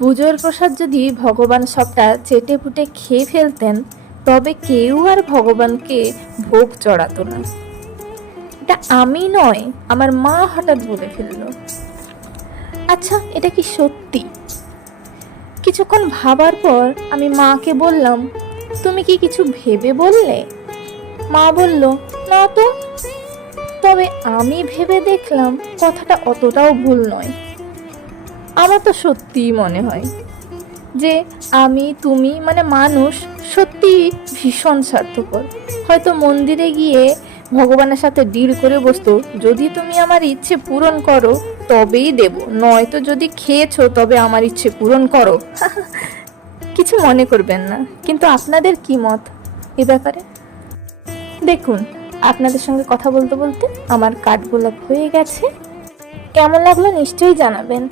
পুজোর প্রসাদ যদি ভগবান সবটা চেটে পুটে খেয়ে ফেলতেন, তবে কেউ আর ভগবানকে ভোগ চড়াতো না। এটা আমি নয়, আমার মা হঠাৎ বলে ফেলল। আচ্ছা, এটা কি সত্যি? কিছুক্ষণ ভাবার পর আমি মাকে বললাম, তুমি কি কিছু ভেবে বললে? মা বলল, না তো। তবে আমি ভেবে দেখলাম কথাটা অতটাও ভুল নয়। আমার তো সত্যিই মনে হয় যে আমি, তুমি মানে মানুষ সত্যি ভীষণ স্বার্থপর। হয়তো মন্দিরে গিয়ে ভগবানের সাথে ডিল করে বসতো, যদি তুমি আমার ইচ্ছে পূরণ করো তবেই দেব, নয়তো যদি খেয়েছো তবে আমার ইচ্ছে পূরণ করো। কিছু মনে করবেন না, কিন্তু আপনাদের কি মত এ ব্যাপারে? দেখুন, আপনাদের সঙ্গে কথা বলতে বলতে আমার কাঠগোলাপ হয়ে গেছে। কেমন লাগলো নিশ্চয়ই জানাবেন।